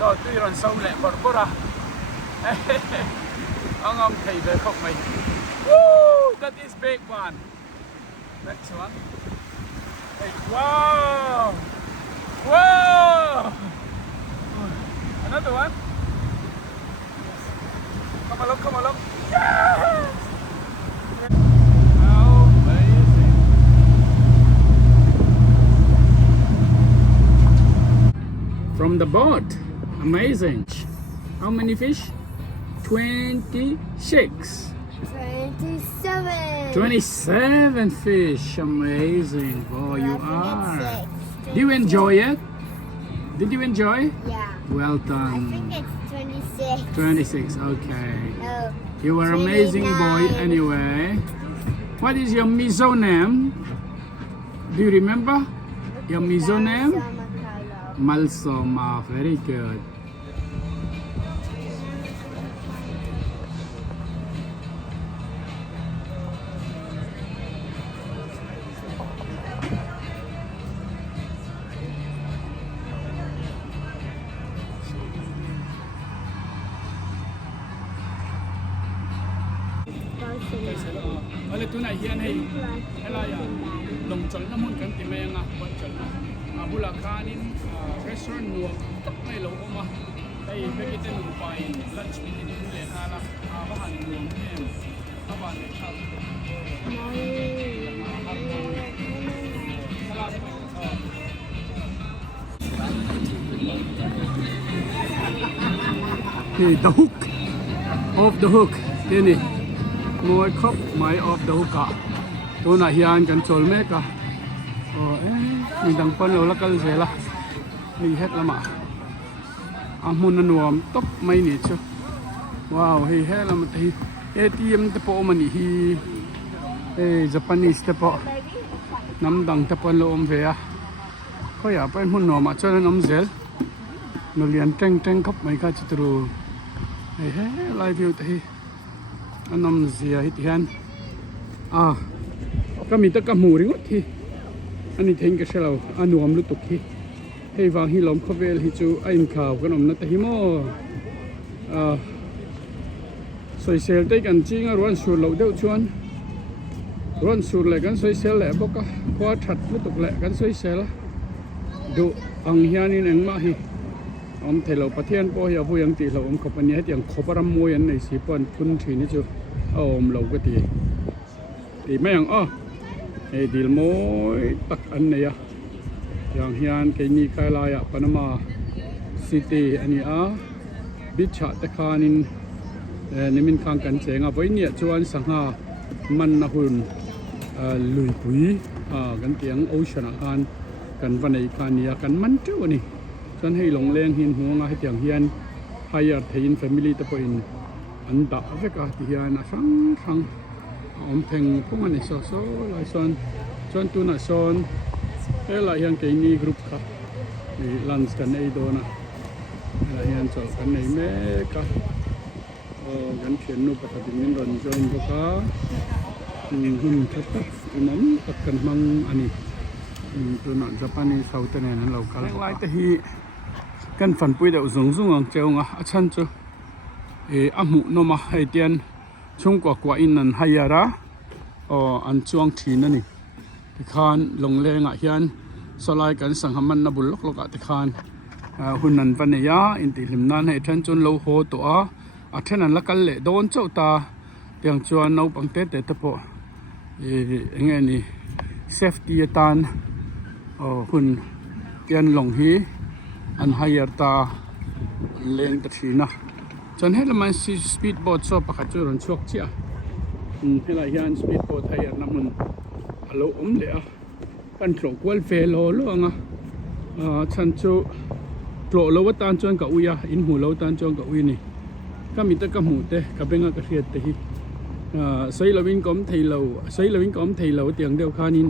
so tuy ron sâu lẹ bọt bọt à ông thầy về không mày. Woo, that is big one. Next one. Hey, wow, wow. Another one. Come along. Yes. How amazing. From the boat. Amazing. How many fish? 26. 27. 27 fish. Amazing. Oh, you are. Do you enjoy it? Did you enjoy? Yeah. Well I done. think it's 26. 26. Okay. No. You were an amazing boy 29. anyway. What is your mizo name? Do you remember? Your mizo name? Malsoma. Very good. Oleh tu nak hian hei, helai ya, long chol na mun kan timay nga, bon chol na, bula kanin, restaurant nuam, tak may lo oma, kay pagkita nung pai, lunch meeting nung le hala, bahan nuam em, aban e chal. Hey, the hook, off the hook, ini. Ngồi khóc máy off the hook à. Tôi nãy hiền cần trốn mẹ cả. Mình đang phân lâu là cái gì là mình hết là mà. Muốn ăn nuông tóc mấy nè chứ. Wow, hay hết là mà thấy ATM tập bộ mà nè hi. Japanese tập bộ. Nắm đằng tập phân lâu về à. Có ya phải muốn nuông mà cho nên nắm dễ. Nó liền treng khóc mấy cái chứ rồi. Hay hết live view thấy. Anh zia hít hiền cái mình tất cả mù đi ngót thì anh ấy thấy cái xe nào anh nuông lúc tục thì hay vàng hi lom khâu về hi chú anh khảo cái nôm nó thấy mò xoay xe tới gần chi ngã ruộng sụt lậu đeo chuan ruộng sụt lại gần xoay xe lại bốc qua chặt lúc tục lại gần xoay xe lá độ anh hiền nên anh mà hi ông thầy lậu bắt thiên po hiểu vui anh tỷ lậu ông khop anh hết tiếng khop ram môi anh này xí pon phun thủy này chứ ông lậu cái tỷ mấy ông cái deal môi tắc anh này à yang hiền cái ni khai lai à Panama City anh à beach chat tất cả nín mình khang cảnh chế ngà với nhiệt chuan sang ha man na hun lùi quý gần tiếng ocean han gần văn này khang nia gần man chú này cho hay lồng lên hiền huống hay tiếng hiền hay ở thấy family tập in anh đã với cả thì hiền là sáng ông thành cũng anh số lại son tu na son hay là hiền cái ni group khác thì lunch cái này đó na là hiền cho cái này mấy cả gần chuyện nụ bạc thì mình còn join được cả thật tất nắm tất cả mang anh tu na Japanese sau tên này nó lâu cả lại thìกันฝันปุยเดี๋ยวส่งอ่ะเจ้าอ่ะฉันจะอาหมูนมาให้เตียนช่วงกว่าอินนั่นให้ยาระอันช่วงทีนั่นนี่ที่คานลงแรงอ่ะเฮียนสลายกันสังหมันนับบุลล็อกอ่ะที่คานหุ่นนั่นปัญญาอินติลิมนั่นให้ฉันจนเราโหตัวฉันนั่นละกันเละโดนเจ้าตาเตียงจวนเอาปังเตะตะโพยังไงนี่เซฟตี้ตันหุ่นเตียนลงฮีอันไฮยาร์ตาเลงตัดสินะจนให้ละมันสปีดโบ๊ทชอบประคับจุดชกเชียให้ละยันสปีดโบ๊ทไฮยาร์น้ำมันฮัลโหลเลยอ่ะกันโผล่กวลเฟลโล่งอ่ะฉันจูโผล่แล้วว่าตานจวนกับอุยอ่ะอินหูแล้วตานจวนกับอุยนี่ก็มีแต่กับหูเตะกับเป็นกับเสียเตะใส่ละวิ่งก้มไทยเราใส่ละวิ่งก้มไทยเราเตียงเดียวขานิน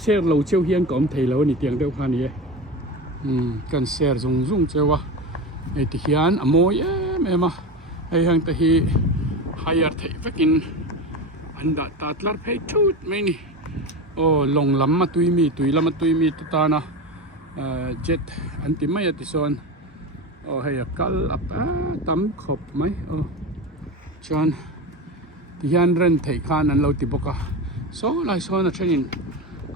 เสียเราเชี่ยวเฮียนก้มไทยเรานี่เตียงเดียวขานี่กันเสียรงเจ้าวะไอ้ที่เฮียนอโมยแม่มาไอ้ยังแต่ฮีหายาร์ไทยฟักอินอันดับตัดลาร์เพย์ชุดไม่นี่โอ้ลงลำมาตุยมีลำมาตุยมีตานะเจ็ดอันที่ไม่ติดส่วน hay kal ap tam khop mai chuan hian ren thei khan an lo ti boka so lai so na thenin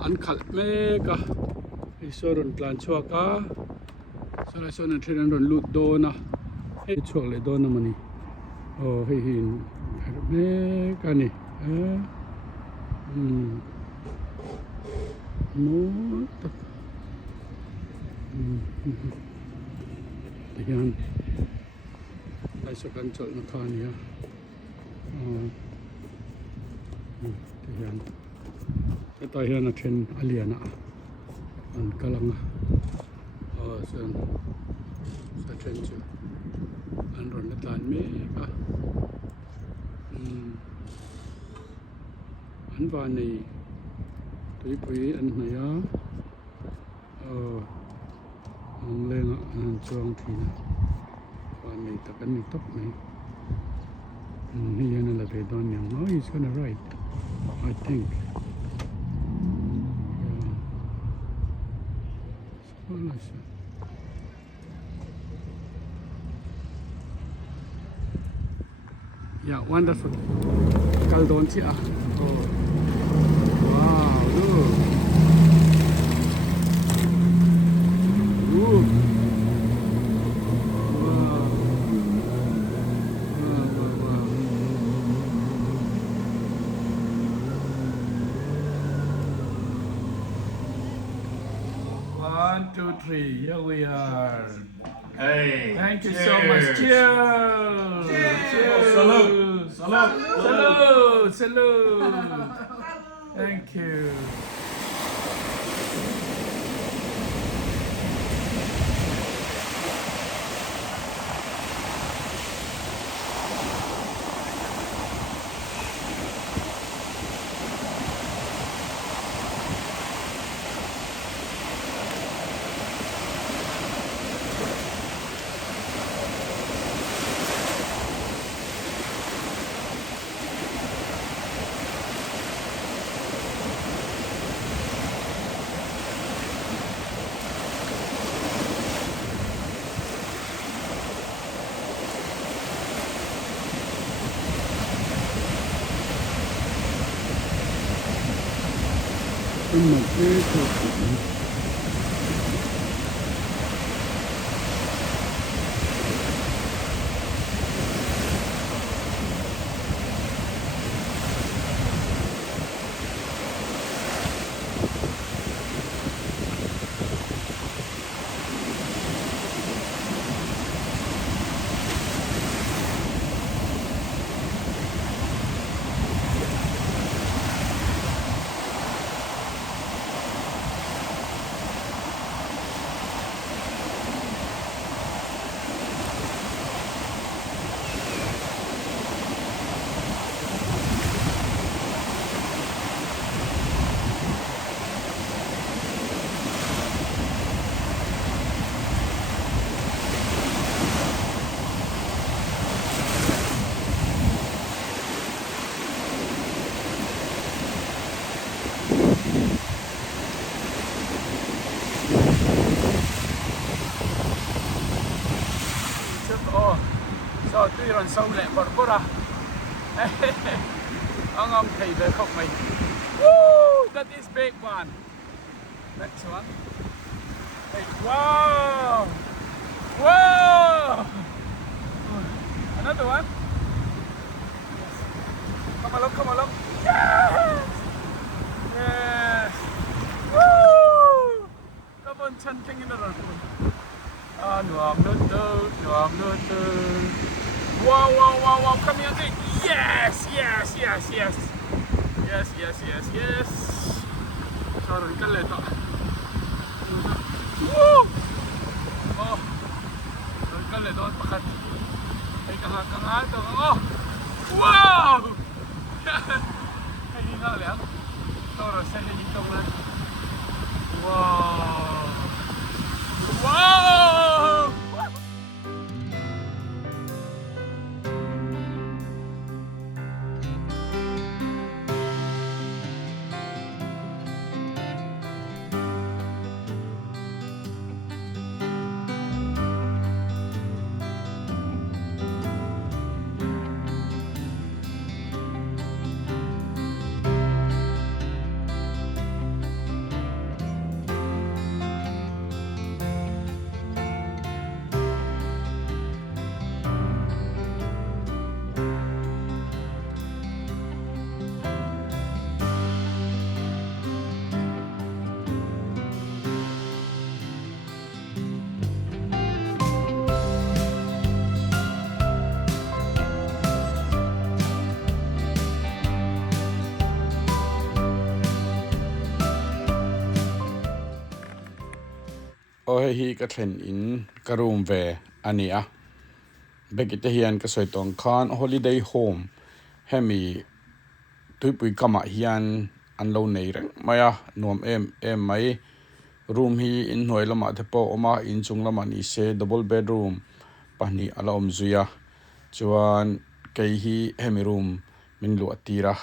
an khal me ka ei so ron tlan chua ka so lai so na then an ron lut do na hei chuak le do na mani hei hin me ka ni no tak hian lai so kan chol na khan ya hian ta hian a then aliana an kalanga sen sa then chu an ron na tan me ka an va nei tui pui an na ya ang lenga an chuang thina va nei ta kan ni tok mai he yana la ve don yang no he's gonna ride I think yeah wonderful kal don chi wow look One, two, three. Here we are. Hey. Thank you cheers. so much. Cheers. Cheers. Salute. Salute. Salute. Salute. Thank you. So tuy rằng sâu lẹ bọt bọt à ông thầy về không mày. Woo, that is big one. Next one. Hey, wow. Wow. Another one. Come along, come along. Yes. Yes. Woo. Come on, chân kinh in the road. Nuông nước tư. Wow, wow, wow, wow, come here. Yes, yes, yes, yes. Yes, yes, yes, yes. Cho rồi cắt lên thôi. Woo. Oh. Rồi cắt lên thôi, pakat. Hey, kang to. Oh. Wow. Hay đi ngạo lắm. Cho rồi xe đi công lên. Wow. Wow. oi hi ka thlen in ka room ve ania bekite hian ka soitong khan holiday home hemi tuipui kama hian an lo nei reng maya nuam em mai room hi in hnuai lama the po oma in chung lama ni se double bedroom pani ala om zuya chuan kei hi hemi room min lu atira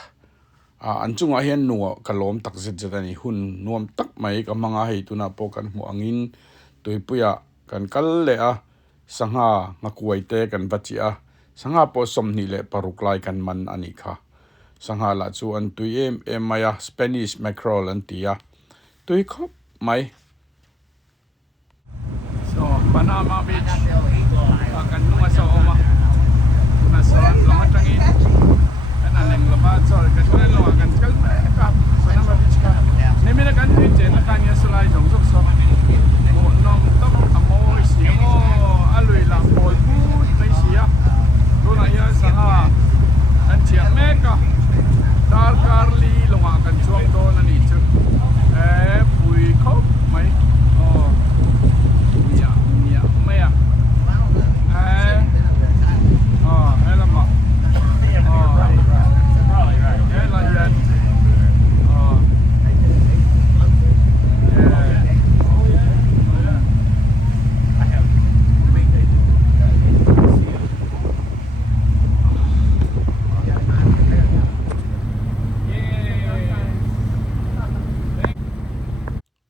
an chunga hian nuwa kalom tak zet zet ani hun nuam tak mai ka manga hei tuna po kan hmu angin tuipuya kan kal le a sanga ngakuai te kan bachia sanga po somni le paruklai kan man ani kha sanga la chu an tui em maya Spanish mackerel an tia tui khop mai so Panama Beach kan nunga sa oma na sa long atangin kan aneng lama sorry kan kulen lo kan kal ka Panama Beach ka nemina kan tin na kanya sulai jong jok so mo nong top amo siamo alui la pol put mai sia do na ya sanga an chia meka dar karli longa kan chuang do na ni chu pui khop mai mia maya lama la yan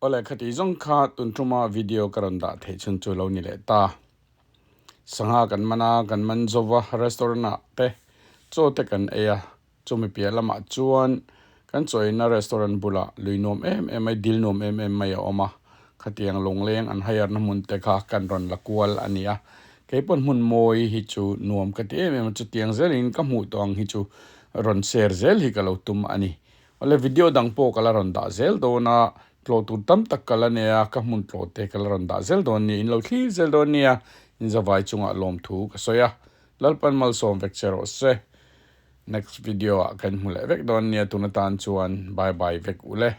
ole khati zong kha tuntruma video karonda the chun chu lo ni le ta sanga kan mana kan man zowa restaurant na te cho te kan eya chumi pia lama chuan kan choi na restaurant bula luinom ai dil nom mai oma khatiang longleng an hayar na mun te kha kan ron la kwal ania keipon mun moi hi chu nuam ka te chu tiang zelin ka mu tong hi chu ron share zel hi ka lo tum ani ole video dang po kala ron da zel do na tlo tu tam tak kala ne ka mun tlo te kala ron da zel don ni in lo thi zel don nia in zawai chunga lom thu ka soya lalpan mal som vek chero se next video kan hmule vek don nia tunatan chuan bye bye vek ule